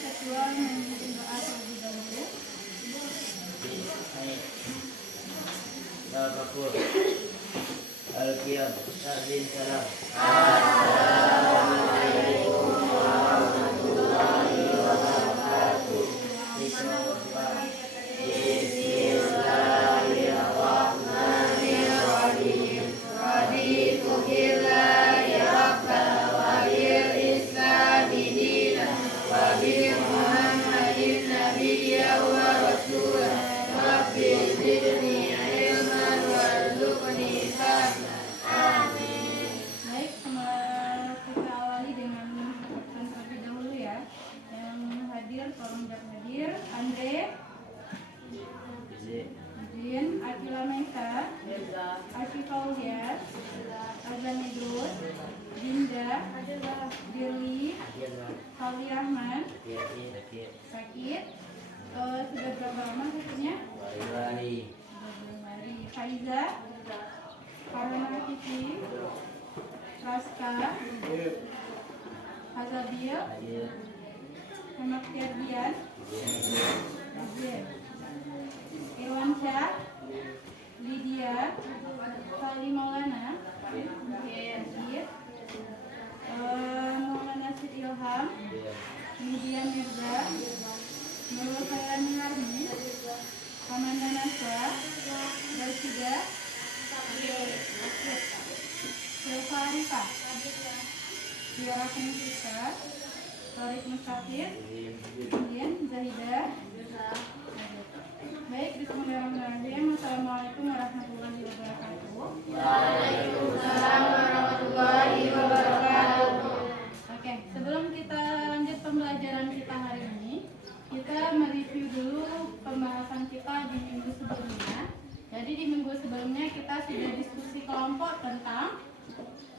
ketua memimpin doa terlebih dahulu. Al-Fakur Al-Qiyam Ta'zim Salam. Assalamualaikum warahmatullahi wabarakatuh. Bismillahirrahmanirrahim. Raditu billahi rabban wa bil islami dinan wa bi Muhammadin nabiyyan wa rasulan. Rabbi zidni ilman warzuqni fahma. Amin. Baik, kita awali dengan perkenalan terlebih dahulu ya. Yang hadir tolong jawab hadir. Andre, Jin, Akila Meka, Aki Faulia, Azan Idrus, Dinda, Dirli, Fali Rahman, Sakit. Sudah berapa lama sakitnya? Hari Faiza, Karena Kiki, Raska, Hazabil, Muhammad Ferdian, Irwansyah, Lydia, Fali Maulana, Maulana Sid Ilham, Media Mirza, Nurul Khairani Harmi, Amanda Naswa, Rashida, Silva Arifah, Tiara Kenista, Tarik Mustafir, Dian Zahidah. Baik, bismillahirrahmanirrahim. Assalamualaikum warahmatullahi wabarakatuh. Waalaikumsalam warahmatullahi wabarakatuh. Oke, sebelum kita lanjut pembelajaran kita hari ini, kita mereview dulu pembahasan kita di minggu sebelumnya. Jadi di minggu sebelumnya kita sudah diskusi kelompok tentang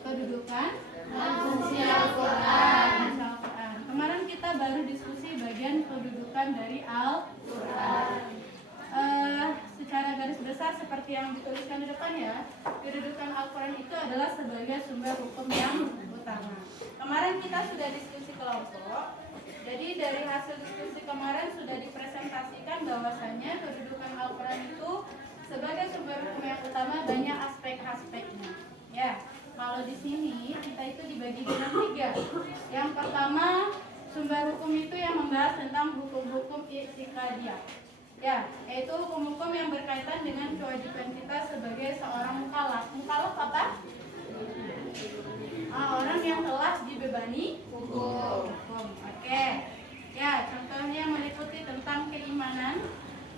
kedudukan Fungsi Al-Quran. Kemarin kita baru diskusi bagian kedudukan dari Al-Quran. Secara garis besar seperti yang dituliskan di depan ya, kedudukan Al-Quran itu adalah sebagai sumber hukum yang utama. Kemarin kita sudah diskusi kelompok. Jadi dari hasil diskusi kemarin sudah dipresentasikan bahwasannya kedudukan Al-Quran itu sebagai sumber hukum yang utama banyak aspek-aspeknya. Ya, kalau di sini kita itu dibagi dengan 3. Yang pertama, sumber hukum itu yang membahas tentang hukum-hukum i'tiqadiyah. Ya, yaitu hukum-hukum yang berkaitan dengan kewajiban kita sebagai seorang mukallaf. Mukallaf apa? Orang yang telah dibebani hukum. Oke. Ya, contohnya meliputi tentang keimanan.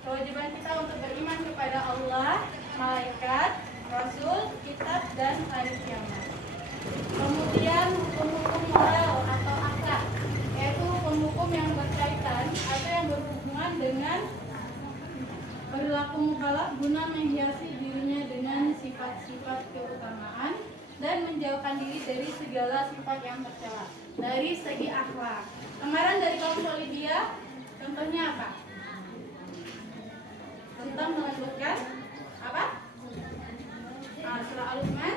Kewajiban kita untuk beriman kepada Allah, malaikat, rasul, kitab, dan hari kiamat. Kemudian hukum-hukum moral atau akhlak, yaitu hukum-hukum yang berkaitan atau yang berhubungan dengan perilaku mukallaf guna menghiasi dirinya dengan sifat-sifat keutamaan dan menjauhkan diri dari segala sifat yang tercela dari segi akhlak. Kemarin dari kelompok Lydia, contohnya apa? Tentang melanjutkan apa? Surah Al-Luqman.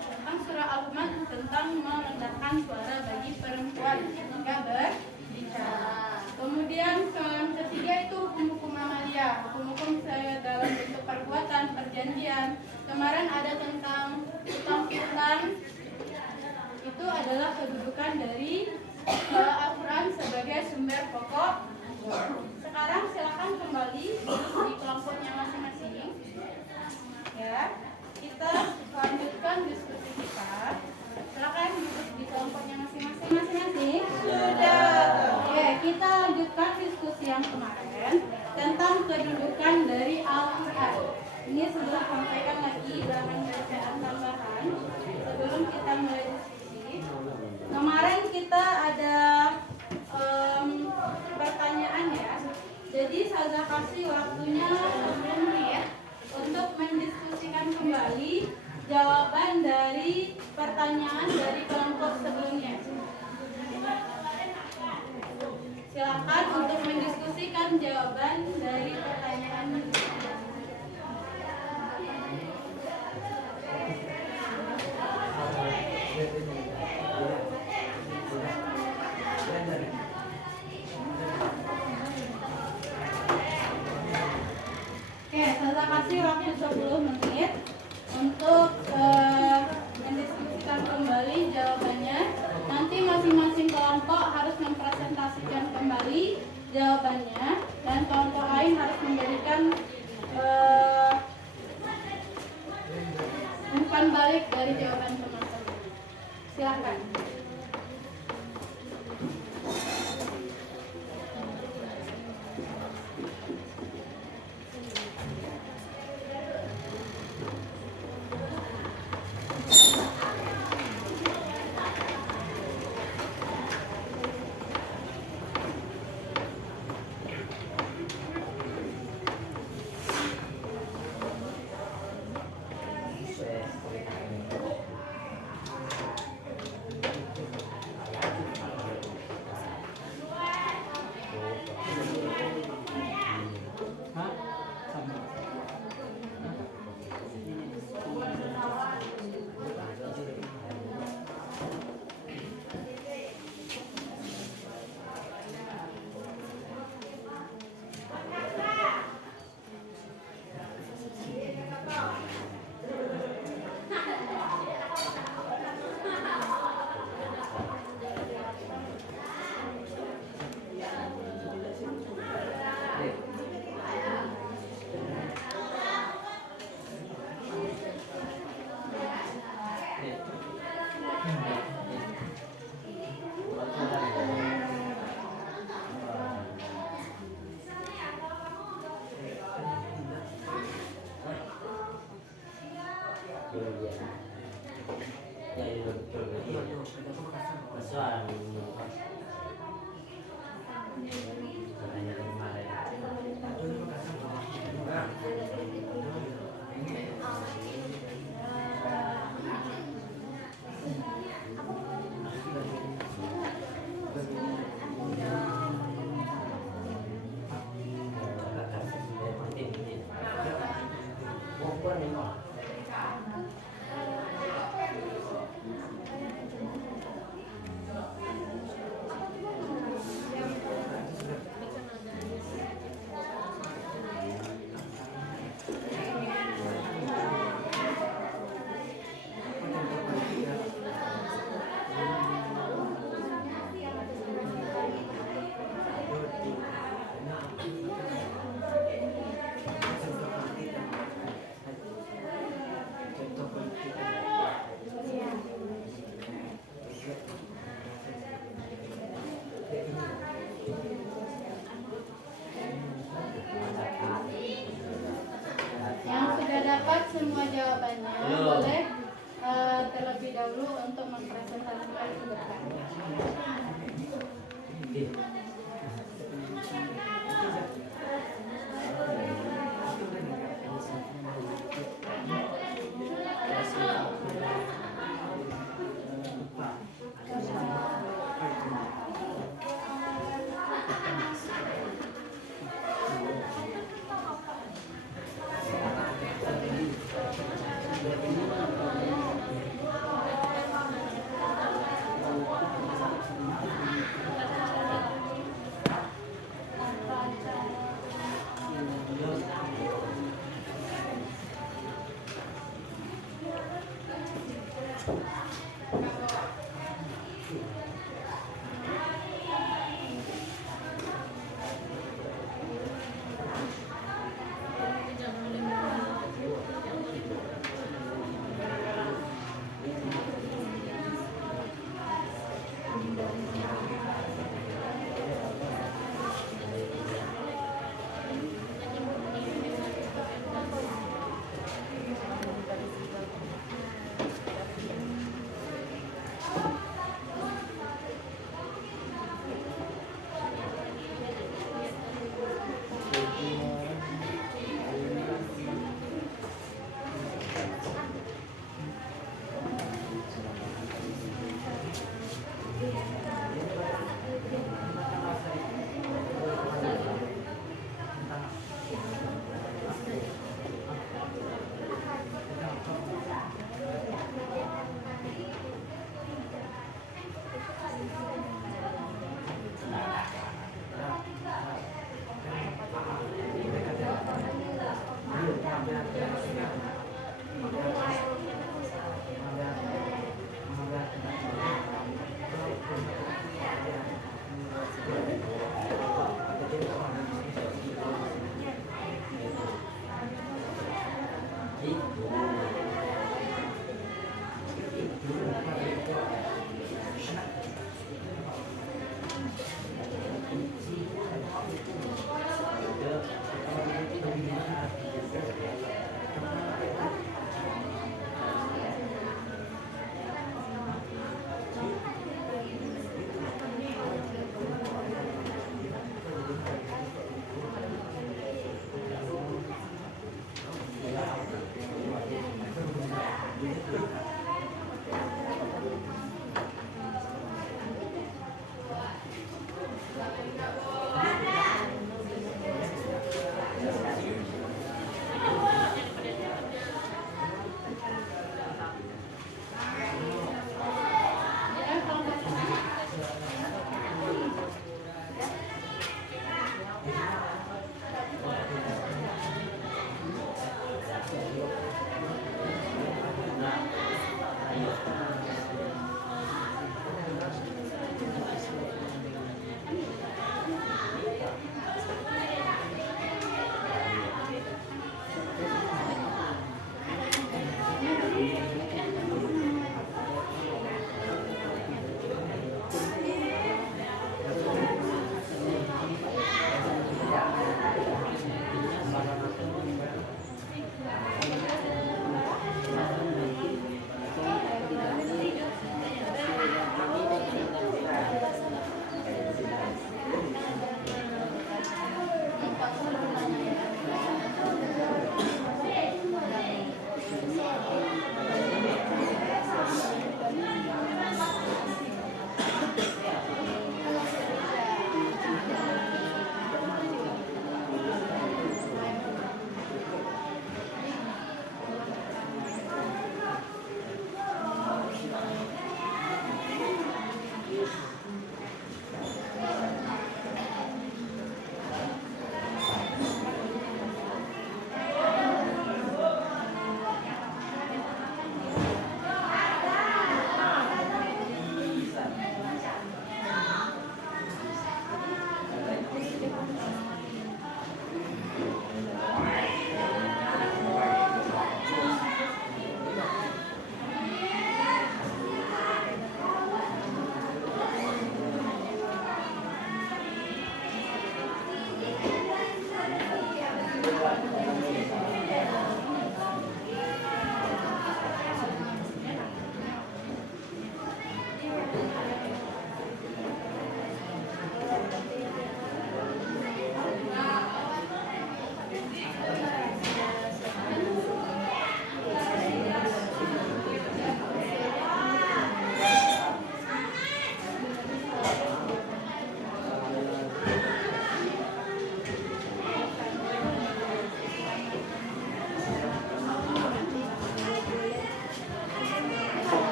Tentang surah Al-Luqman tentang merendahkan suara bagi perempuan ketika berbicara. Kemudian yang ketiga itu hukum-hukum amalia, hukum-hukum dalam bentuk perbuatan, perjanjian. Kemarin ada tentang utang piutang. Itu adalah kedudukan dari Al-Quran sebagai sumber pokok. Sekarang silakan kembali di kelompoknya masing-masing. Ya, kita lanjutkan diskusi kita. Silakan duduk di kelompoknya masing-masing. Sudah. Oke, kita lanjutkan diskusi yang kemarin tentang kedudukan dari Al-Quran. Ini sudah sampaikan lagi dalam bacaan tambahan sebelum kita mulai diskusi. Kemarin kita ada pertanyaan ya. Jadi saya kasih waktunya 1 menit untuk mendiskusikan kembali jawaban dari pertanyaan dari kelompok sebelumnya. Silakan untuk mendiskusikan jawaban dari pertanyaan. kasih waktu 10 menit untuk mendiskusikan kembali jawabannya. Nanti masing-masing kelompok harus mempresentasikan kembali jawabannya dan kelompok lain harus memberikan umpan balik dari jawaban teman-teman. Silakan. Semua jawabannya boleh terlebih dahulu untuk mempresentasikan ke depan.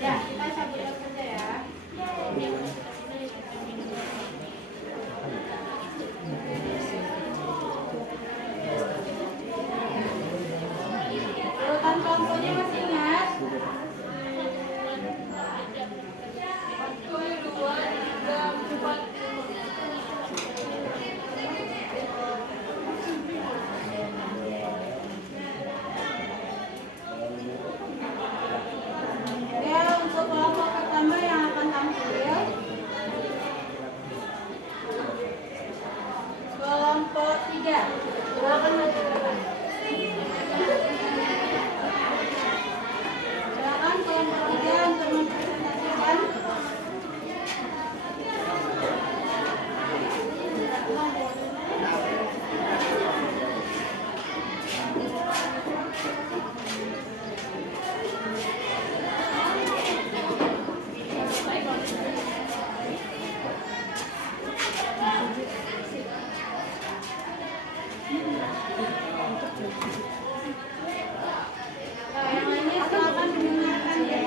Ya, kita cabut saja ya. Urutan kelompoknya masih ingat? 1, 2, 3, 4. Ya, untuk kelompok pertama yang akan tampil, kelompok 3. Silakan maju ke depan. Silakan kelompok 3 untuk mempresentasikan. Nah, yang lainnya silakan mendengarkan ya.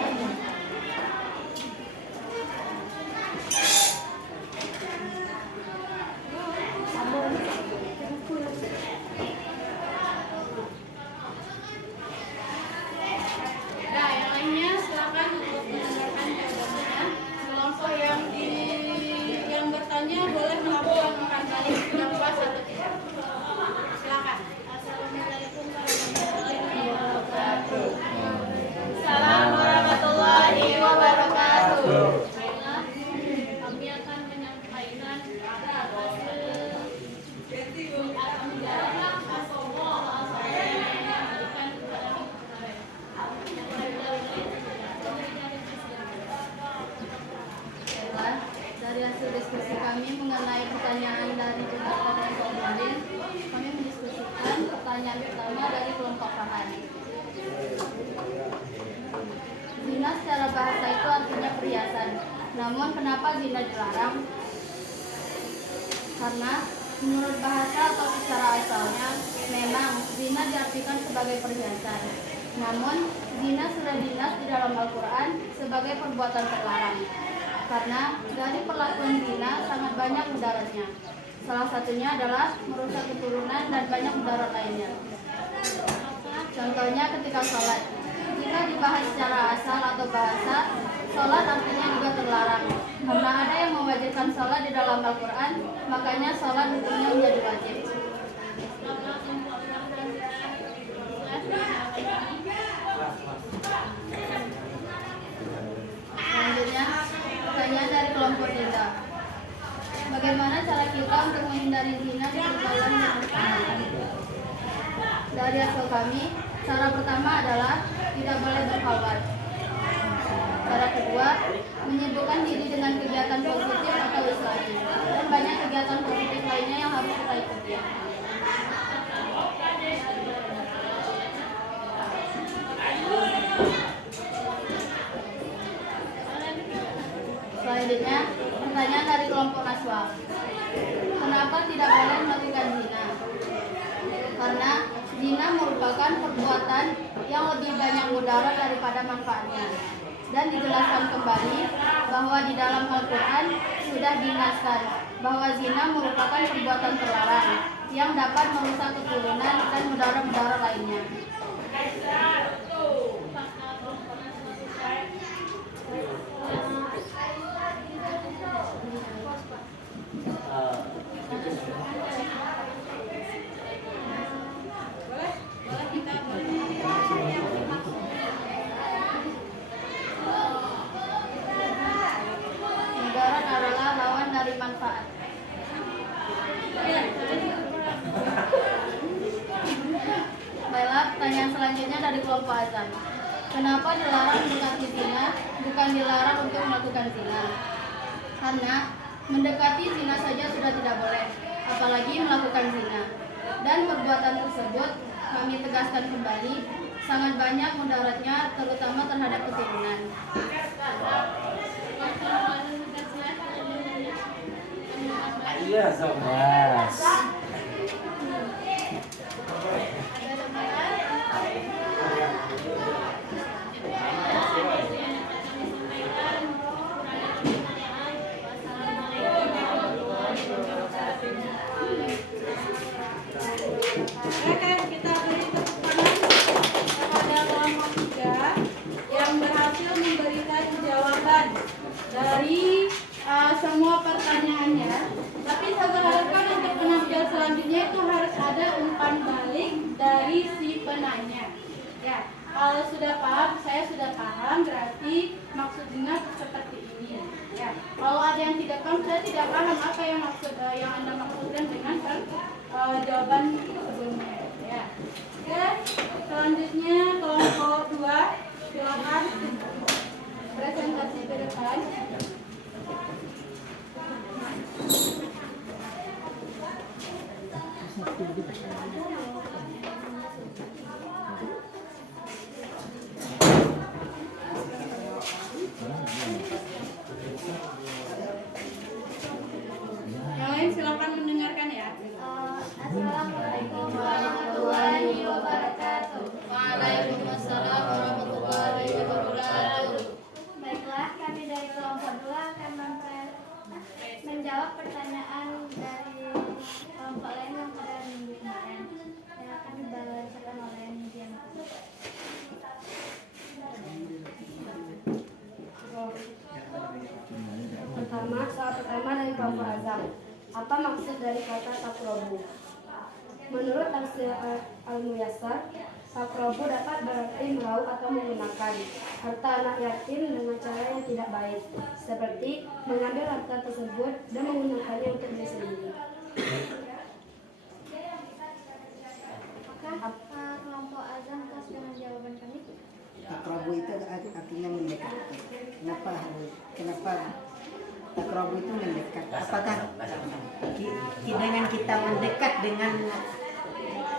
Nah, yang lainnya silakan untuk mendengarkan jawabannya. Kelompok yang bertanya boleh melakukan 4 kali sudah puas atau tidak. Silakan. Assalamualaikum warahmatullahi wabarakatuh. Assalamualaikum warahmatullahi wabarakatuh. Baiklah, kami akan menyampaikan hasil dari hasil diskusi kami mengenai pertanyaan dari kelompok kemarin, kami mendiskusikan pertanyaan pertama dari kelompok Farhan. Zina secara bahasa itu artinya perhiasan. Namun kenapa zina dilarang? Karena menurut bahasa atau secara asalnya memang zina diartikan sebagai perhiasan. Namun zina sudah dinas di dalam Al-Quran sebagai perbuatan terlarang. Karena dari perlakuan zina sangat banyak mudaratnya. Salah satunya adalah merusak keturunan dan banyak mudarat lainnya. Contohnya ketika sholat. Jika dibahas secara asal atau bahasa, sholat artinya juga terlarang. Karena ada yang mewajibkan sholat di dalam Al-Quran, makanya sholat hukumnya menjadi wajib. Selanjutnya, pertanyaan dari kelompok 3. Bagaimana cara kita untuk menghindari zina di pergaulan yang bersama? Dari hasil kami, cara pertama adalah tidak boleh berkhawat. Cara kedua, menyibukkan diri dengan kegiatan positif atau islami. Dan banyak kegiatan positif lainnya yang harus kita ikuti. Selanjutnya, pertanyaan dari kelompok Naswa. Kenapa tidak boleh melakukan zina? Karena zina merupakan perbuatan yang lebih banyak mudarat daripada manfaatnya. Dan dijelaskan kembali bahwa di dalam Al-Quran sudah dinaskan bahwa zina merupakan perbuatan terlarang yang dapat merusak keturunan dan mudarat-mudarat lainnya. Mudarat adalah lawan dari manfaat. Baiklah, pertanyaan selanjutnya dari kelompok Azam. Kenapa dilarang mendekati zina, bukan dilarang untuk melakukan zina? Karena mendekati zina saja sudah tidak boleh, apalagi melakukan zina. Dan perbuatan tersebut kami tegaskan kembali sangat banyak mudaratnya, terutama terhadap keturunan. Iya, sobat. pertanyaannya. Tapi saya berharapkan untuk penampilan selanjutnya itu harus ada umpan balik dari si penanya. Ya, kalau sudah paham, saya sudah paham, berarti maksudnya seperti ini. Ya, kalau ada yang tidak paham, saya tidak paham apa yang yang Anda maksudkan dengan jawaban sebelumnya. Ya. Oke, selanjutnya kelompok 2, silakan presentasi ke depan. Yang lain silakan mendengarkan ya. Assalamualaikum warahmatullahi wabarakatuh. Waalaikumsalam warahmatullahi wabarakatuh. Baiklah, kami dari kelompok 2 akan menjawab pertanyaan dari kelompok lain yang pada minggu kemarin yang akan dibacakan oleh Nidian. Soal pertama dari kelompok Azam. Apa maksud dari kata takrobu? Menurut tafsir Al-Muyassar, takrobu dapat berarti meraup atau menggunakan harta anak yatim dengan cara yang tidak baik, seperti mengambil harta tersebut dan menggunakannya untuk diri sendiri. Apakah kelompok Azam puas dengan jawaban kami? Takrobu itu artinya mendekat. Kenapa takrobu itu mendekat? Apakah dengan kita mendekat dengan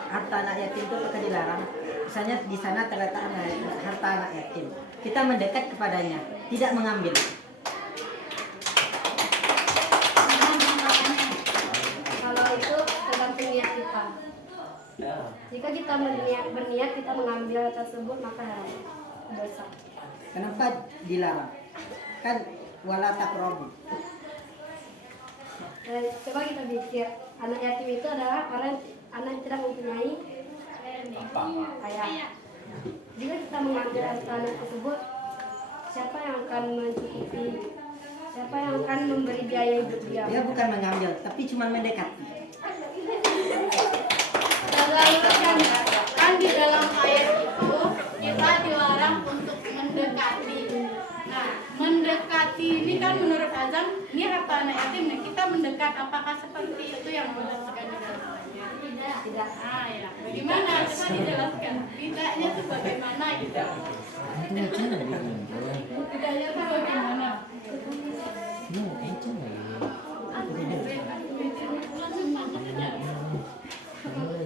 harta anak yatim itu apakah dilarang? Misalnya di sana terletak harta anak yatim, kita mendekat kepadanya, tidak mengambil. Kalau itu tergantung niat kita. Jika kita berniat kita mengambil tersebut, maka haram, dosa. Kenapa dilarang? Kan wala takrobu. Coba kita pikir, anak yatim itu adalah orang anak yang tidak mempunyai ayah. Jika kita mengambil harta anak tersebut, siapa yang akan mencukupi? Siapa yang akan memberi biaya hidup dia? Dia bukan mengambil, tapi cuma mendekat. Kan di dalam ayat itu kita dilarang untuk mendekati. Nah, mendekati ini kan menurut Azam ini harta anak yatim. Nah, kita mendekat, apakah seperti itu yang dijelaskan di dalam ayat? Tidak. Ah ya, bagaimana? Coba dijelaskan. Tidaknya itu bagaimana gitu? Tidaknya itu bagaimana?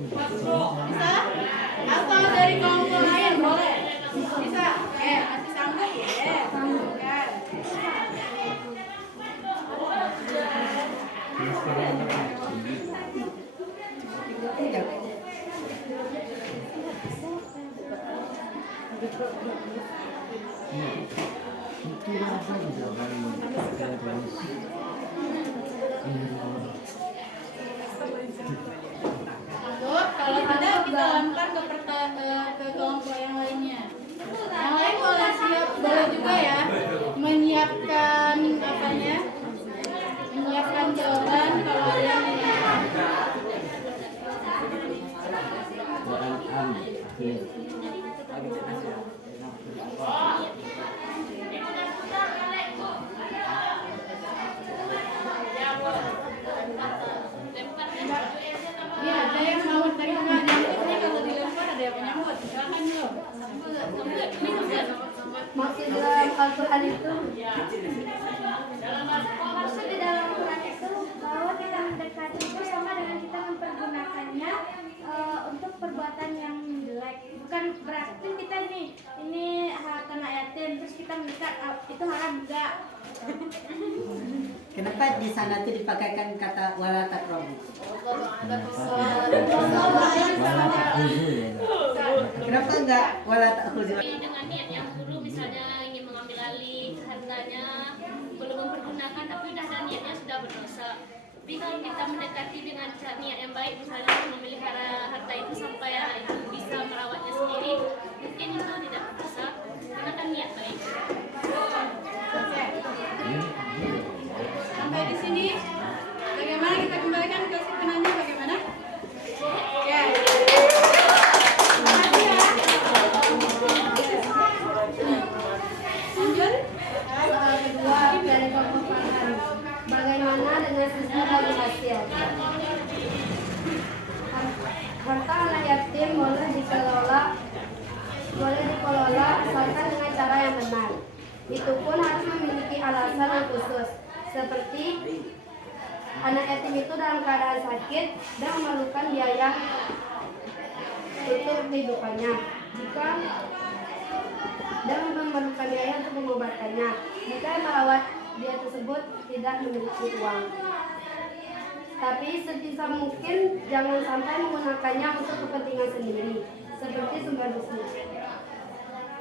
Bisa? Atau dari kelompok lain boleh? Bisa? Masih sanggup ya? Sanggup kan? Kalau tidak kita lempar ke kelompok yang lainnya. Yang lain boleh siap, boleh juga ya menyiapkan apanya? Menyiapkan jawaban kalau ada yang ya, ada yang mau terima nyambutnya, kalau dilempar ada yang menyambut. Silakan dulu. Maksud dalam Al-Quran itu Maksud di dalam Quran itu bahwa kita mendekati itu sama dengan kita mempergunakannya untuk perbuatan yang jelek. Bukan berarti kita ini harta anak yatim terus kita mendekat itu haram enggak. Kenapa di sana itu dipakaikan kata wala takrobu? Kenapa enggak wala takhuzu? Dengan niat yang buruk, misalnya ingin mengambil alih hartanya, belum mempergunakan tapi sudah ada niatnya sudah berdosa. Tapi kalau kita mendekati dengan niat yang baik, misalnya memelihara harta itu sampai anak itu bisa merawatnya sendiri, mungkin itu tidak berdosa karena kan niat baik. sampai di sini. Itu pun harus memiliki alasan yang khusus, seperti anak yatim itu dalam keadaan sakit dan memerlukan biaya untuk kehidupannya. Jika dan memerlukan biaya untuk mengobatannya. Jika yang merawat dia tersebut tidak memiliki uang. Tapi sebisa mungkin jangan sampai menggunakannya untuk kepentingan sendiri, seperti sumber bisnis.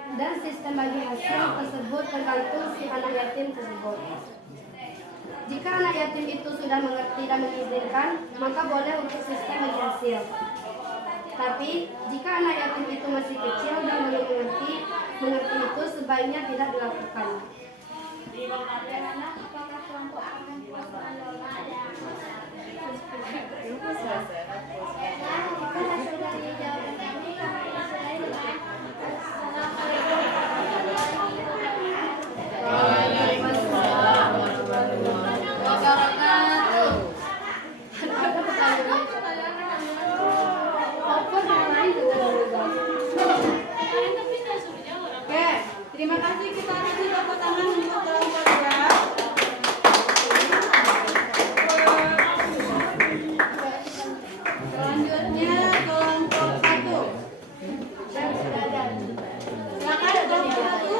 Dan sistem bagi hasil tersebut tergantung si anak yatim tersebut. Jika anak yatim itu sudah mengerti dan mengizinkan, maka boleh untuk sistem bagi hasil. Tapi jika anak yatim itu masih kecil dan belum mengerti itu sebaiknya tidak dilakukan. Apakah kelompok pangan apakah hasil dari jawaban kami sudah dengan Waalaikumsalam warahmatullahi wabarakatuh. Tapi saya suruh jawab. Oke, terima kasih, kita kasih tepuk tangan untuk kelompok 2. Selanjutnya kelompok 1. Silakan kelompok 1.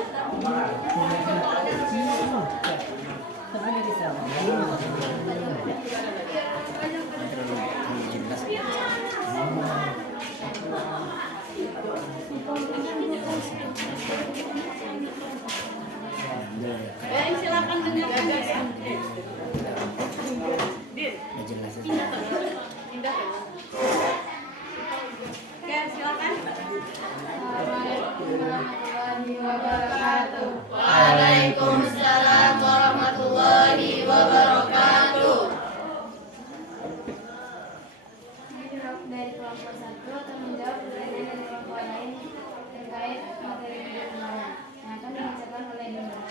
Silakan mendengarkan ya. Oke, silakan. Waalaikumsalam warahmatullahi wabarakatuh. dari kelompok 1 atau menjawab pertanyaan dari kelompok lain terkait materi pembelajaran yang akan dibacakan oleh Dinda.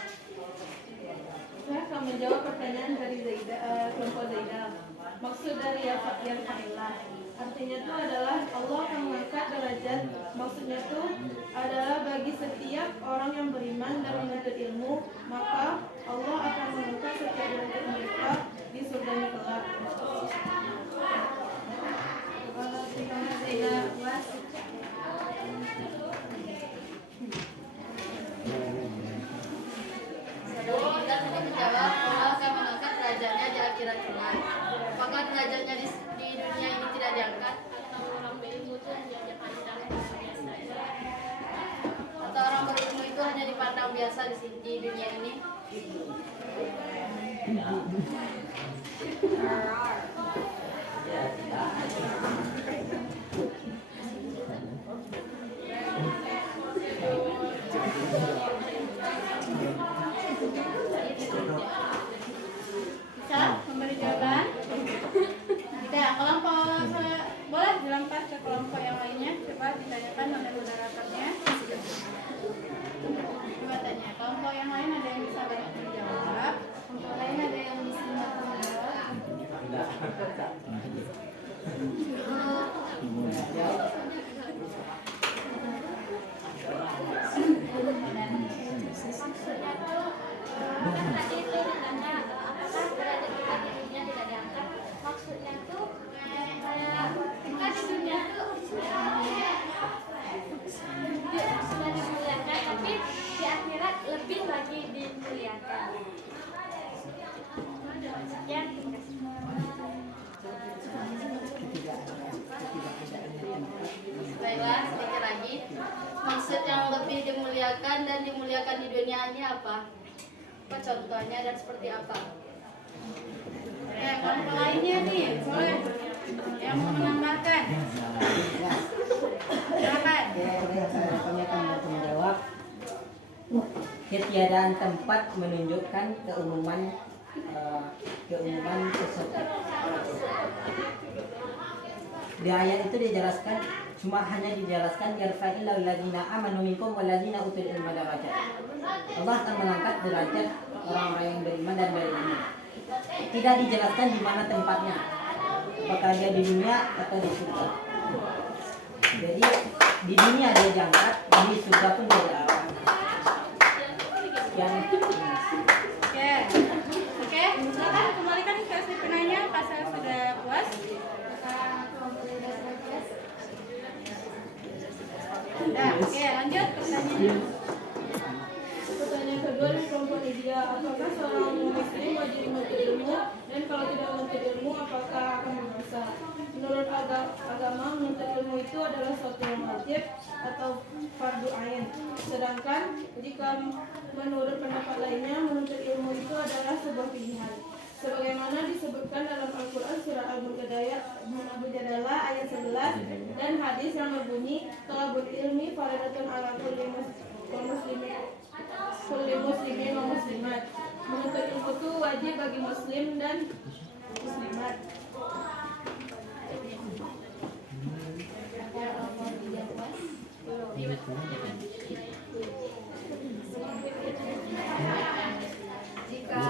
Saya akan menjawab pertanyaan dari kelompok Zaida. Maksud dari Yarfa'illah artinya itu adalah Allah akan mengangkat derajat. Maksudnya itu adalah bagi setiap orang yang beriman dan menuntut ilmu, maka Allah akan mengangkat setiap derajat mereka di surganya kelak. Apakah derajatnya di dunia ini tidak diangkat? Orang berilmu itu hanya dipandang biasa. Atau orang berilmu itu hanya dipandang biasa di dunia ini? Bisa memberi jawaban? Tidak, kelompok boleh dilempar ke kelompok yang lainnya. Coba ditanyakan oleh moderatornya. Coba tanya, kelompok yang lain ada yang bisa banyak menjawab? Kelompok lain ada yang bisa menjawab? Maksudnya tuh kan tadi itu ditanya apakah derajat kita di dunia tidak diangkat. Maksudnya tuh kayak kita di dunia tuh sudah dimuliakan, tapi di akhirat lebih lagi dimuliakan. Sekian, terima kasih. Baiklah, sedikit lagi. Maksud yang lebih dimuliakan dan dimuliakan di dunia ini apa? Apa contohnya dan seperti apa? Kelompok lainnya nih, boleh yang mau menambahkan? Silakan. Kami akan menjawab. Ketiadaan tempat menunjukkan keumuman sesuatu. Di ayat itu dijelaskan, hanya dijelaskan yarfa'illahu allazina amanu minkum wallazina utul ilma darajat. Allah akan mengangkat derajat orang-orang yang beriman dan berilmu. Tidak dijelaskan di mana tempatnya, apakah dia di dunia atau di surga. Jadi di dunia dia diangkat, di surga pun dia diangkat. sekian. Oke, oke, silakan kembalikan ke si penanya. Pasal sudah puas. Nah, oke, lanjut pertanyaannya. Pertanyaan kedua dari kelompok media, apakah seorang muslim wajib menuntut ilmu, dan kalau tidak menuntut ilmu apakah akan berdosa? Menurut agama, menuntut ilmu itu adalah suatu yang wajib atau fardu ain. Sedangkan jika menurut pendapat lainnya, menuntut ilmu itu adalah sebuah pilihan. Sebagaimana disebutkan dalam Al-Quran surah Al-Mujadalah ayat 11 dan hadis yang berbunyi thalabul ilmi fardhatun ala kulli muslimin wa muslimat. Menuntut ilmu itu wajib bagi muslim dan muslimat. Jika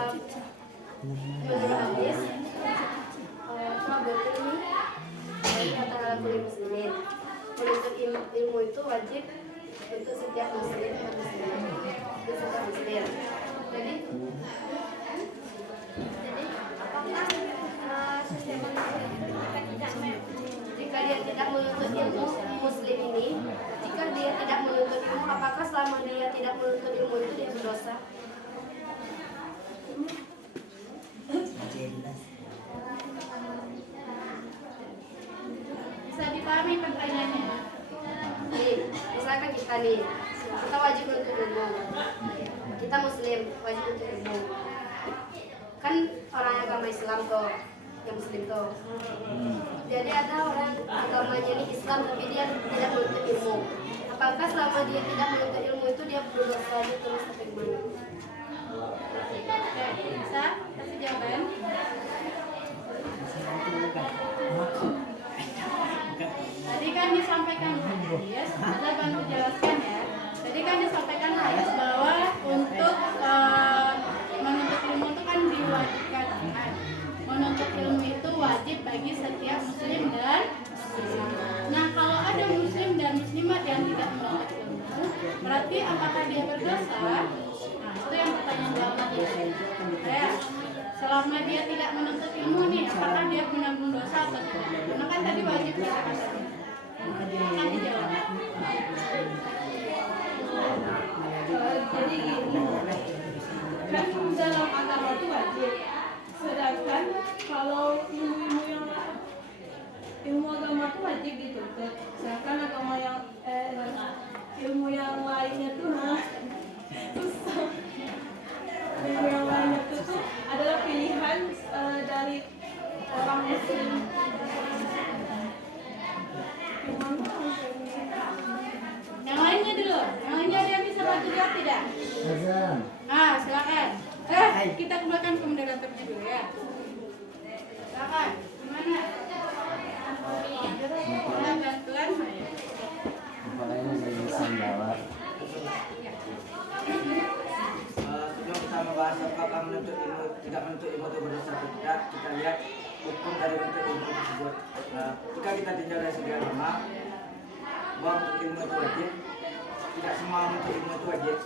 menurut hadis thalabul ilmi kata ala kulli muslimin, menuntut ilmu itu wajib untuk setiap muslim dan muslimat, setiap muslim. Jadi apakah setiap muslim jika dia tidak menuntut ilmu, muslim ini jika dia tidak menuntut ilmu, apakah selama dia tidak menuntut ilmu itu dia berdosa? Bisa dipahami pertanyaannya? Nih, misalkan kita wajib menuntut ilmu, kita muslim wajib menuntut ilmu, kan orang agama Islam tuh, yang muslim tuh. Jadi ada orang agamanya ini Islam tapi dia tidak menuntut ilmu. Apakah selama dia tidak menuntut ilmu itu dia berdosa terus sampai mana? Oke, bisa kasih jawaban? Tadi kan disampaikan hadis, saya bantu jelaskan ya. Tadi kan disampaikan hadis bahwa untuk menuntut ilmu itu kan diwajibkan. Menuntut ilmu itu wajib bagi setiap muslim dan muslimat. Nah, kalau ada muslim dan muslimat yang tidak menuntut ilmu, berarti apakah dia berdosa? Nah, itu yang pertanyaan jawabannya. Ya, selama dia tidak menuntut ilmu nih, apakah dia menanggung dosa atau tidak? Karena kan tadi wajib katakan tadi. Akan dijawab. Jadi gini, kan dalam agama itu wajib. Sedangkan kalau ilmu agama itu wajib dituntut. Sedangkan agama yang ilmu yang lainnya tuh susah. Ilmu yang lainnya tuh adalah pilihan dari orang muslim. Yang lainnya dulu. Yang lainnya ada yang bisa bantu jawab tidak? Ah, silakan. Kita kembalikan ke moderatornya dulu ya. Silakan. Gimana? Ada bantuan? Makanya saya bisa jawab. Sebelum kita membahas apakah menuntut ilmu tidak menuntut ilmu itu berdosa atau tidak, kita lihat hukum dari menuntut ilmu tersebut. Jika kita tinjau dari segi agama, bahwa menuntut ilmu itu wajib, tidak semua menuntut ilmu itu wajib.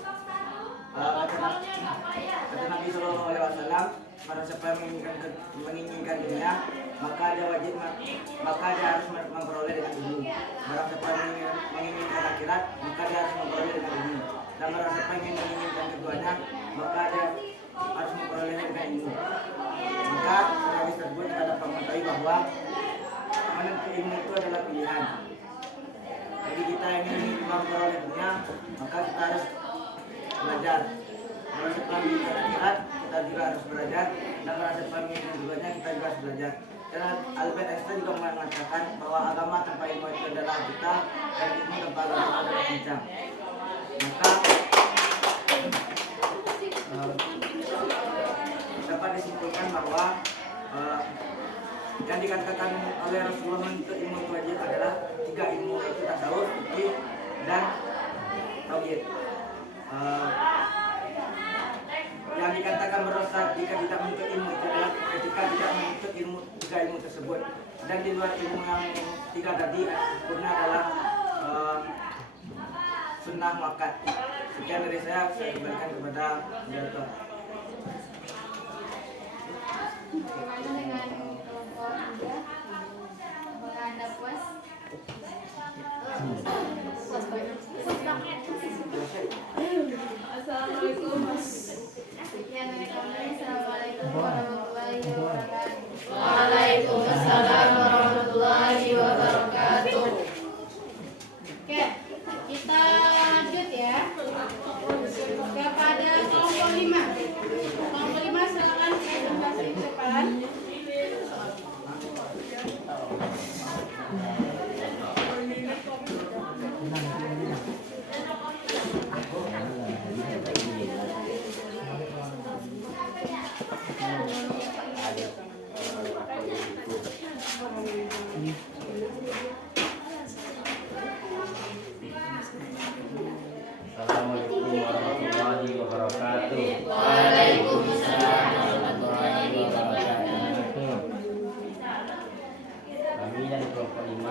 Kata Nabi Sallallahu Alaihi Wasallam, pada siapa yang menginginkan dunia, maka dia wajib, maka dia harus memperoleh dengan ilmu. Barang siapa yang menginginkan akhirat, maka dia harus memperoleh dengan ilmu. Dan barang siapa yang menginginkan keduanya, maka dia harus memperoleh dengan ilmu. Maka dari tersebut kita dapat mengetahui bahwa menuntut ilmu itu adalah pilihan. Jadi kita ingin memperoleh dunia, maka kita harus belajar. Kalau setelah menginginkan akhirat, kita juga harus belajar. Dan kalau setelah menginginkan keduanya, kita juga harus belajar. Karena Albert Einstein juga mengatakan bahwa agama tanpa ilmu itu adalah buta, dan ilmu tanpa agama itu adalah pincang. Maka dapat disimpulkan bahwa yang dikatakan oleh Rasulullah menuntut ilmu itu wajib adalah 3 ilmu, yaitu tasawuf, fikih, dan tauhid. Yang dikatakan berdosa jika tidak menuntut ilmu itu adalah ketika tidak menuntut ilmu 3 ilmu tersebut. Dan di luar ilmu yang 3 tadi, hukumnya adalah sunnah muakkad. Sekian dari saya kembalikan kepada moderator. Bagaimana dengan kelompok Anda? Apakah Anda puas? Assalamualaikum. Sekian dari kami. Assalamualaikum warahmatullahi wabarakatuh. Waalaikumsalam warahmatullahi wabarakatuh. Oke, kita lanjut ya kepada kelompok 5. Kelompok 5 silakan presentasi ke depan. Assalamualaikum warahmatullahi wabarakatuh. Waalaikumsalam warahmatullahi wabarakatuh. Kami dari kelompok 5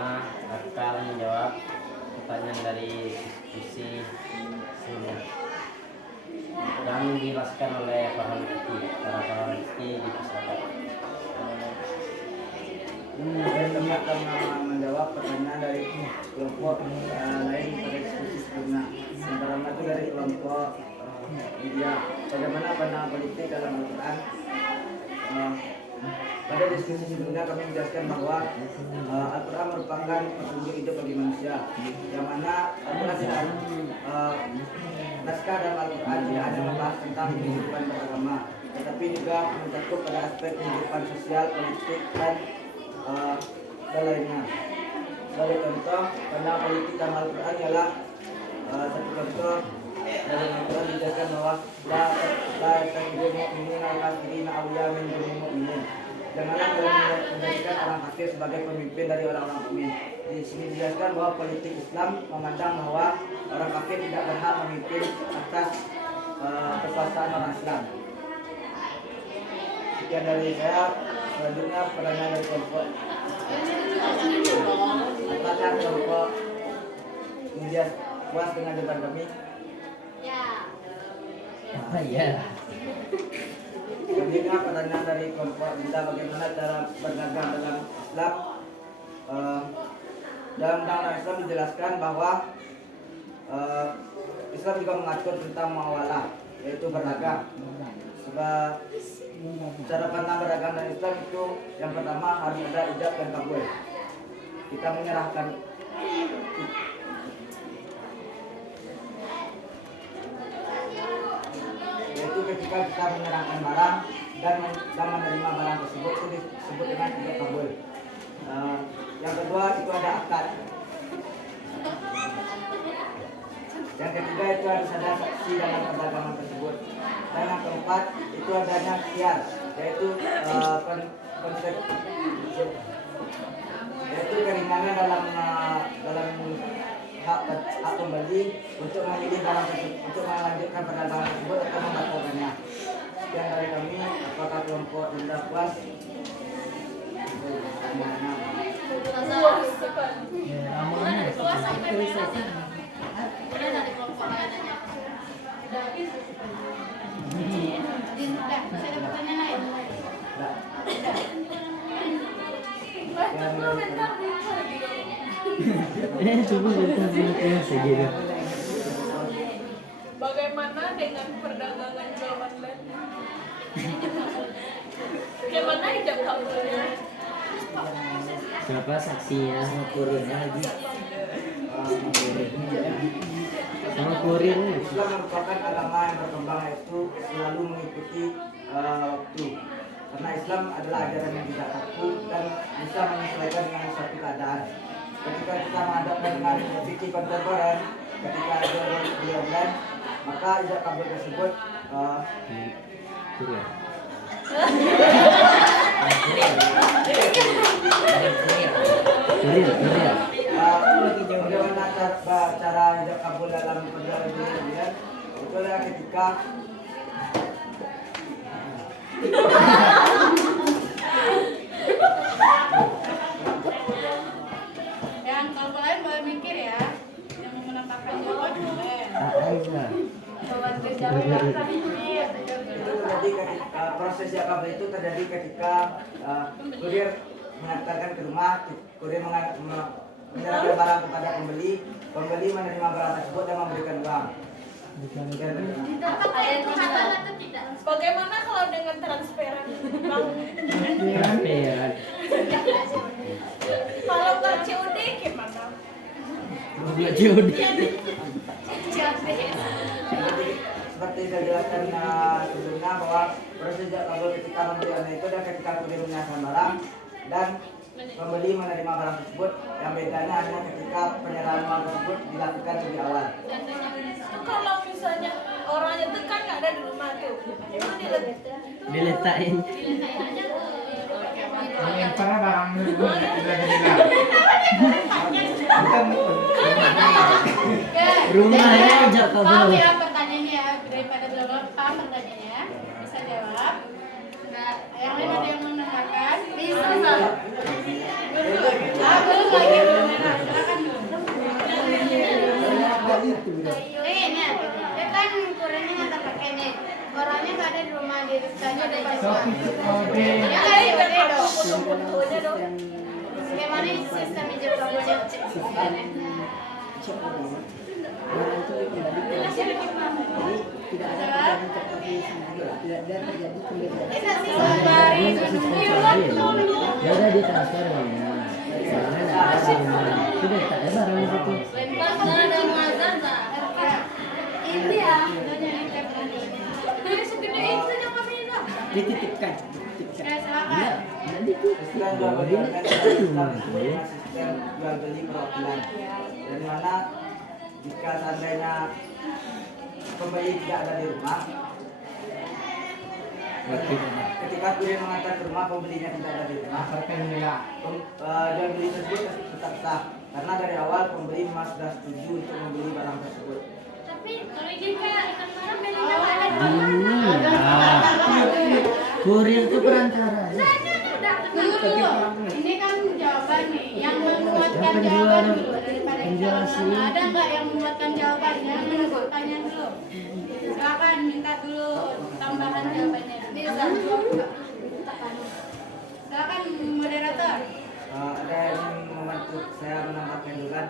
akan menjawab pertanyaan dari diskusi sebelumnya yang dijelaskan oleh para peneliti di pusat. Saya akan menjawab pertanyaan dari kelompok lain pada diskusi sebelumnya. Yang pertama itu dari kelompok media. Bagaimana pandangan politik dalam Al-Quran? Pada diskusi sebelumnya kami menjelaskan bahwa Al-Quran merupakan petunjuk hidup bagi manusia. Yang mana Al-Quran tidak naskah dalam Al-Quran tidak hanya membahas tentang kehidupan beragama, tetapi juga mencakup pada aspek kehidupan sosial, politik, dan lainnya. Sebagai contoh, pandangan politik dalam Al-Quran ialah satu contoh dari Al-Quran dijelaskan bahwa la tattakhidul mu'minina al-kafirina awliya min dunil mu'minin. Janganlah kalian menjadikan orang kafir sebagai pemimpin dari orang-orang mukmin. Di sini dijelaskan bahwa politik Islam memandang bahwa orang kafir tidak berhak memimpin atas kekuasaan orang Islam. Sekian dari saya. Selanjutnya pertanyaan dari kelompok. Apakah kelompok media puas dengan debat kami? Ya. Ya. Selanjutnya pertanyaan dari kelompok Dinda, bagaimana cara berdagang dalam Islam? Dalam undang-undang Islam dijelaskan bahwa Islam juga mengatur tentang muamalah, yaitu berdagang. Sebab cara pandang berdagang dan Islam itu yang pertama harus ada ijab dan kabul. Kita menyerahkan yaitu ketika kita menyerahkan barang dan menerima barang tersebut itu disebut dengan ijab kabul. Yang kedua itu ada akad. Yang ketiga itu harus ada saksi dalam perdagangan tersebut. Dan yang keempat itu adanya khiyar, yaitu konsep yaitu keringanan dalam hak pembeli untuk memilih barang tersebut, untuk melanjutkan perdagangan tersebut atau membatalkannya. Sekian dari kami. Apakah kelompok Dinda puas? Kemudian dari kelompok lainnya. Sudah, masih ada pertanyaan lain? Bagaimana dengan perdagangan jual online? Bagaimana ijab kabulnya? Siapa saksinya? Sama kurirnya lagi. Sama kurir. Islam merupakan agama yang berkembang, yaitu selalu mengikuti waktu. Karena Islam adalah ajaran yang tidak kaku dan bisa menyesuaikan dengan suatu keadaan. Ketika kita menghadapkan dengan fikih kontemporer, ketika ada di online, maka ijab kabul tersebut Kurir. bagaimana cara ijab kabul dalam perjanjian itu adalah ketika Yang kelompok lain boleh mikir ya. Yang mau menetapkan jawaban boleh. Aisyah. Itu terjadi ketika proses jakab itu terjadi ketika kurir mengantarkan ke rumah, kurir menyerahkan barang kepada pembeli, pembeli menerima barang tersebut dan memberikan uang. Apakah itu halal atau tidak? Bagaimana kalau dengan transparan? Bang? Transparan. Kalau nggak COD gimana? Nggak COD. Seperti saya jelaskan sebelumnya bahwa proses jakab ketika membeli online itu dan ketika kurir menyerahkan barang dan pembeli menerima barang tersebut, yang bedanya hanya ketika penyerahan uang tersebut dilakukan lebih awal. Kalau misalnya orangnya itu kan nggak ada di rumah tuh, itu Diletakin. Karena barang Rumahnya aja kau Paham belum. ya pertanyaannya ya, daripada belum paham pertanyaannya, bisa jawab. Nah, yang lain ada yang mendengarkan? Bisa. Belum lagi belum enak. Silakan dulu. Ini ya kan kurirnya nggak terpakai nih. Orangnya nggak ada di rumah di rekannya ada di rumah. Ya kan COD dong. Bagaimana sistem hijau kabelnya? Barang itu dikembalikan. Jadi tidak ada terjadi seperti tidak ada terjadi pembedaan. Ya udah ditransfer ya. Soalnya nggak ada di rumah. Sudah tak ada barang di situ. Ini ya. Dititipkan. Silakan. Sistem jual beli online adalah sistem jual beli perwakilan, dari mana jika seandainya pembeli tidak ada di rumah, ketika kurir mengantar ke rumah pembelinya tidak ada di rumah, jual beli tersebut tetap sah karena dari awal pembeli memang sudah setuju untuk membeli barang tersebut. Tapi kalau jika ikan malam memang nggak ada. Kurir itu perantara. Dulu, ini kan jawaban nih, yang menguatkan Yang jawaban penjual- dulu daripada kita penjual sih. lama. Ada nggak yang menguatkan jawaban? Jangan menunggu pertanyaan dulu. Silakan minta dulu tambahan jawabannya. Bisa. Silakan moderator. Ada yang membantu saya menambahkan duluan?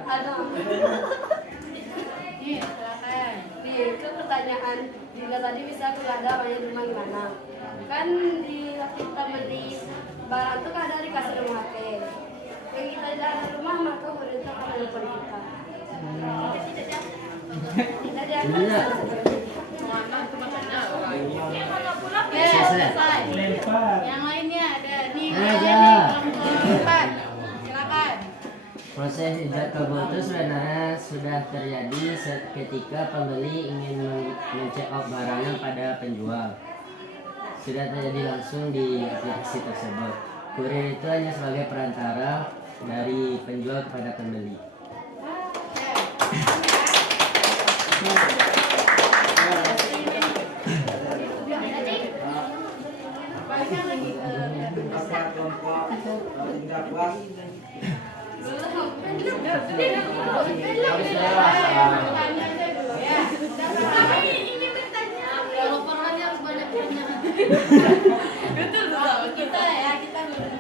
Nih, silakan. Itu pertanyaan juga tadi bisa ada banyak rumah gimana? Kan di waktu kita beli barang itu kan ada dikasih rumah HP. Yang kita tidak ada rumah maka pemerintah akan telepon kita. Tidak diangkat. Iya. Oke, selesai. Yang lainnya ada nih. Ada. Kelompok 4. Silakan. Proses ijab kabul itu sebenarnya sudah terjadi ketika pembeli ingin men-check out barangnya pada penjual. Sudah terjadi langsung di aplikasi tersebut. Kurir itu hanya sebagai perantara dari penjual kepada pembeli. Banyak lagi. Apa kelompok tindak puas? Kalau perannya harus banyak punya. Betul. Kita ya, kita belum.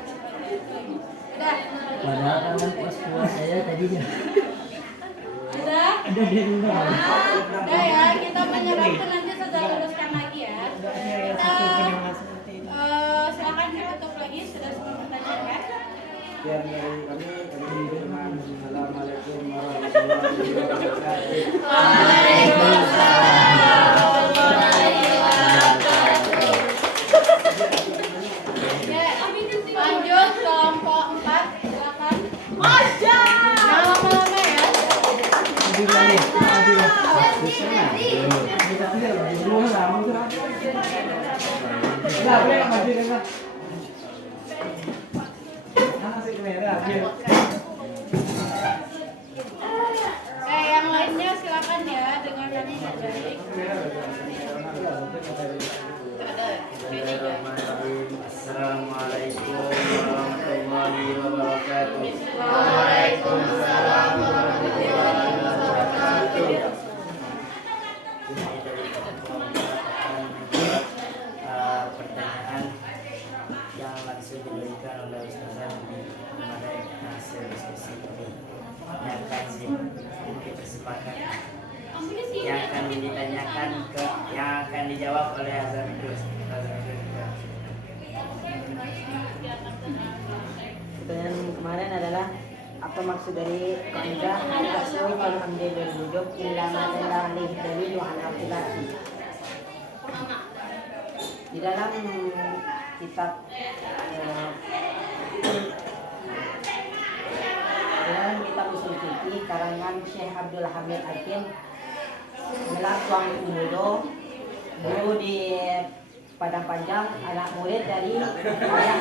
Udah. Padahal kan puas-puas saya tadinya. Udah. Ada di rumah. Udah ya, kita menyerahkan nanti sudah luruskan lagi ya. Kita silakan ditutup lagi, sudah semua pertanyaan ya. Sekian dari kami dengan Assalamualaikum warahmatullahi wabarakatuh. Oke, lanjut kelompok 4, silakan. Jangan lama-lama ya. Yang lainnya silakan ya, dengarkan dengan baik. Assalamualaikum warahmatullahi wabarakatuh. Waalaikumsalam warahmatullahi wabarakatuh. akan ditanyakan yang akan dijawab oleh Azhar Idrus. Pertanyaan kemarin adalah apa maksud dari kaidah al-aslu fil amri bil wujub illa ma dalla alaihi dalilu ala khilafih. Di dalam kitab usul fikih karangan Syekh Abdul Hamid Akin gelar Tuang Umudo, guru di Padang Panjang, anak murid dari ayah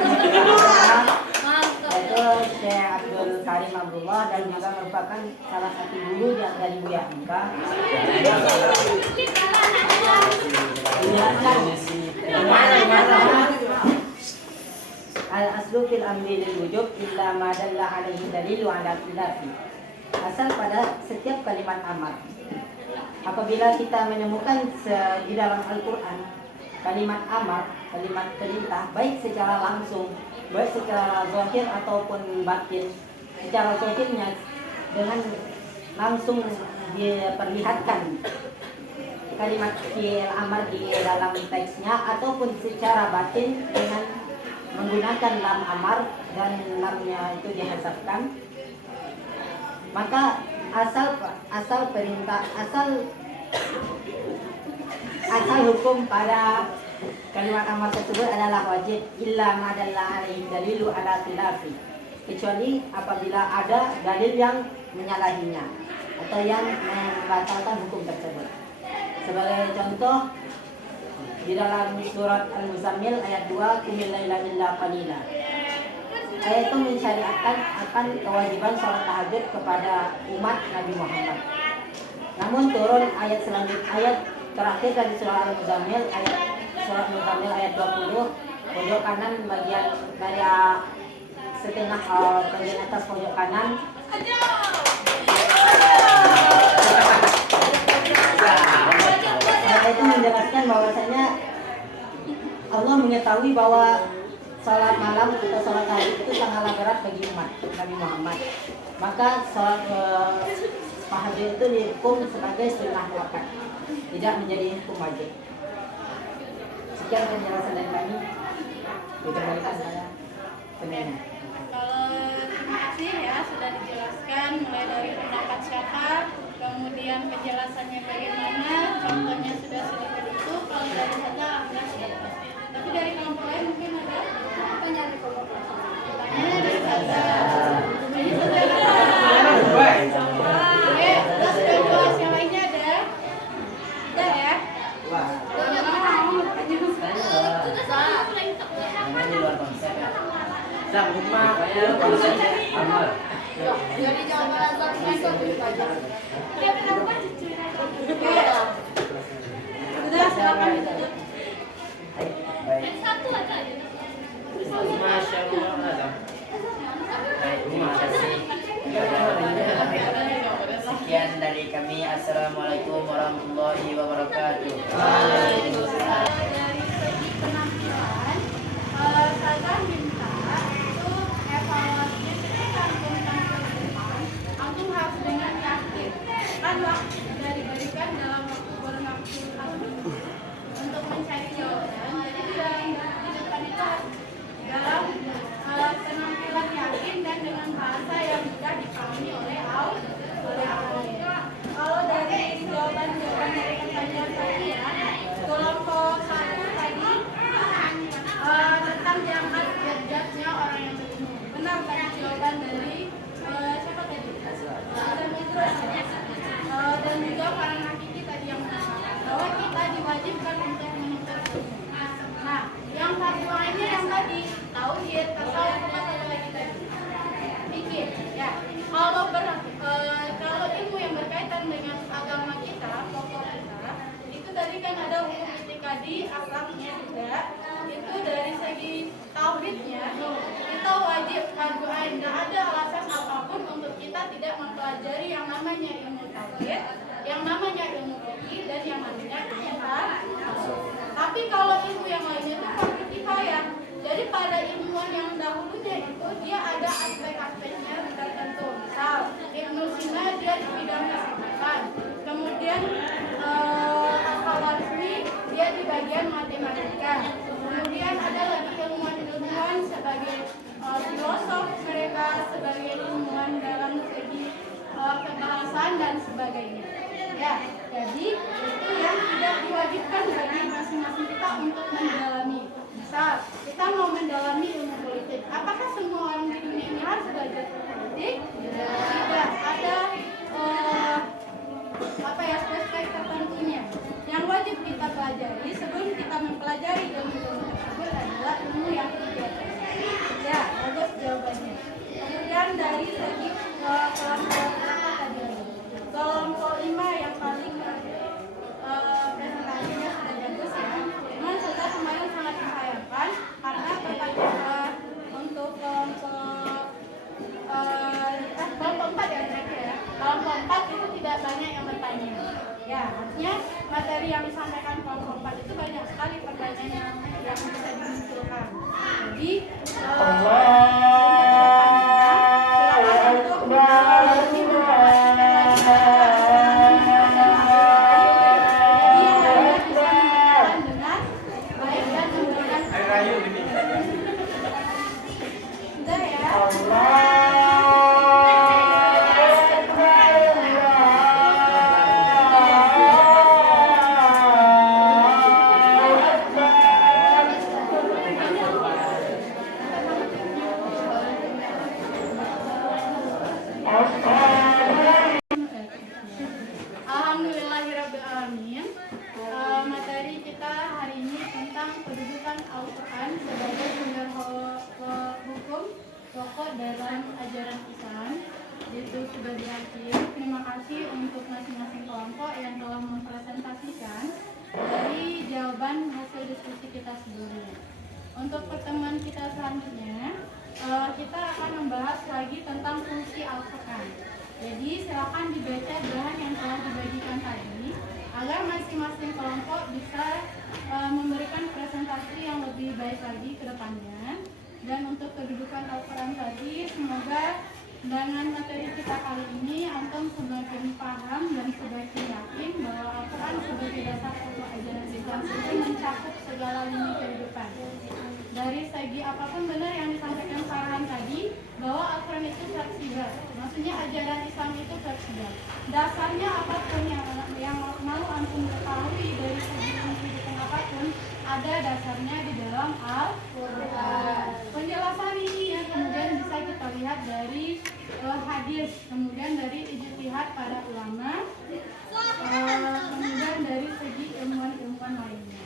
yaitu Syekh Abdul Karim Abdullah dan juga merupakan salah satu guru dari Buya Hamka. Al-aslu fil amri lil wujub illa ma dalla alaihi dalilu ala khilafi. Asal pada setiap kalimat amar. Apabila kita menemukan di dalam Al-Qur'an kalimat amar, kalimat perintah baik secara langsung, baik secara zahir ataupun batin. Secara zahirnya dengan langsung diperlihatkan kalimat fi'il amar di dalam teksnya ataupun secara batin dengan menggunakan lam amar dan lamnya itu dihasafkan, maka asal perintah asal hukum pada kalimat amar tersebut adalah wajib illa ma dalla alaihi dalilu ala khilafi, kecuali apabila ada dalil yang menyalahinya atau yang membatalkan hukum tersebut. Sebagai contoh, di dalam surat Al-Muzammil ayat 2, qumil laila illa qalila. Ayat itu mensyariatkan akan kewajiban sholat tahajud kepada umat Nabi Muhammad. Namun turun ayat selanjutnya, ayat terakhir dari surah Al-Muzammil ayat 20, pojok kanan bagian dari setengah bagian atas pojok kanan. Itu menjelaskan bahwasanya Allah mengetahui bahwa salat malam atau salat tahajud itu sangatlah berat bagi umat Nabi Muhammad. Maka salat tahajud itu dihukum sebagai sunnah muakkad, tidak menjadi hukum wajib. Sekian penjelasan dari kami. Dikembalikan pada penanya. Terima kasih ya sudah dijelaskan mulai dari pendapat siapa, kemudian penjelasannya bagaimana, contohnya sudah seperti itu. Kalau dari saya alhamdulillah sudah pasti. Tapi dari kelompok lain mungkin ada pertanyaan dari kelompok lain. Pertanyaan dari saya. Ini sudah oke, kita sudah puas. Yang lainnya ada? Ada ya? Di luar konsep ya. Sambung mah konsepnya amar. Jadi jawaban satu itu aja. Sudah, silakan ditutup. Baik. Satu aja. Masya Allah. Baik, terima kasih. Sekian dari kami. Assalamualaikum warahmatullahi wabarakatuh. Dari segi penampilan, saya minta itu evaluasinya ketika antum tampil di depan, antum harus dengan yakin. Kan waktu sudah diberikan dalam waktu kurun waktu untuk mencari jawaban. Jadi di depan itu harus dalam penampilan yakin dan dengan bahasa yang mudah dipahami oleh audiens. Kalau dari jawaban-jawaban dari pertanyaan tadi ya, kelompok satu tadi tentang jangan judge-nya orang yang berilmu. Benar tadi jawaban dari siapa tadi? Dan juga para hakiki tadi yang mengatakan bahwa kita diwajibkan untuk menuntut ilmu. Nah, yang satu lainnya yang tadi tauhid, tasawuf, apa satu lagi tadi? Fikih, ya. Kalau ilmu yang berkaitan dengan agama kita, pokok kita, itu tadi kan ada hukum itikadi, akhlaknya juga. Itu dari segi tauhidnya, kita wajib fardu ain. Tidak ada alasan apapun untuk kita tidak mempelajari yang namanya ilmu tauhid, yang namanya ilmu fikih, dan yang namanya ilmu tasawuf. Tapi kalau ilmu yang lainnya itu fardu kifayah. Jadi pada ilmuwan yang dahulunya itu dia ada aspek-aspeknya tertentu. Misal Ibnu Sina dia di bidang kesehatan, kemudian bagian matematika. Kemudian ada lagi ilmuwan-ilmuwan sebagai filosof, mereka sebagai ilmuwan dalam segi kebahasan dan sebagainya. Ya, jadi itu yang tidak diwajibkan bagi masing-masing kita untuk mendalami. Misal, kita mau mendalami ilmu politik. Apakah semua orang di dunia ini harus belajar politik? Tidak. Ada spesifik tertentunya. Yang wajib kita pelajari sebelum kita mempelajari ilmu-ilmu tersebut adalah ilmu yang 3. Ya, bagus jawabannya. Kemudian dari segi kelompok apa tadi lagi? Kelompok 5 yang paling presentasinya sudah bagus ya. Memang sudah kemarin sangat disayangkan karena untuk kelompok 4 ya terakhir ya. Kelompok 4 itu tidak banyak yang bertanya. Ya, artinya materi yang disampaikan kelompok 4 itu banyak sekali pertanyaan yang bisa dimunculkan. Jadi Alhamdulillahirrabbilalamin. Materi kita hari ini tentang kedudukan Al-Quran sebagai sumber hukum pokok dalam ajaran Islam. Itu sudah berakhir. Terima kasih untuk masing-masing kelompok yang telah mempresentasikan dari jawaban hasil diskusi kita sebelumnya. Untuk pertemuan kita selanjutnya, kita akan membahas lagi tentang fungsi Al-Quran. Jadi silakan dibaca bahan yang telah dibagikan tadi agar masing-masing kelompok bisa memberikan presentasi yang lebih baik lagi ke depannya. Dan untuk kedudukan Al-Quran tadi, semoga dengan materi kita kali ini antum semakin paham dan semakin yakin bahwa Al-Quran sebagai dasar pokok ajaran Islam itu mencakup segala lini kehidupan. Dari segi apapun benar yang disampaikan Farhan tadi, bahwa Al-Quran itu fleksibel. Maksudnya ajaran Islam itu fleksibel. Dasarnya apapun yang mau antum ketahui dari segi kehidupan apapun, ada dasarnya di dalam Al-Quran. Penjelasan ini ya kemudian bisa kita lihat dari hadis, kemudian dari ijtihad para ulama, kemudian dari segi ilmuwan-ilmuwan lainnya.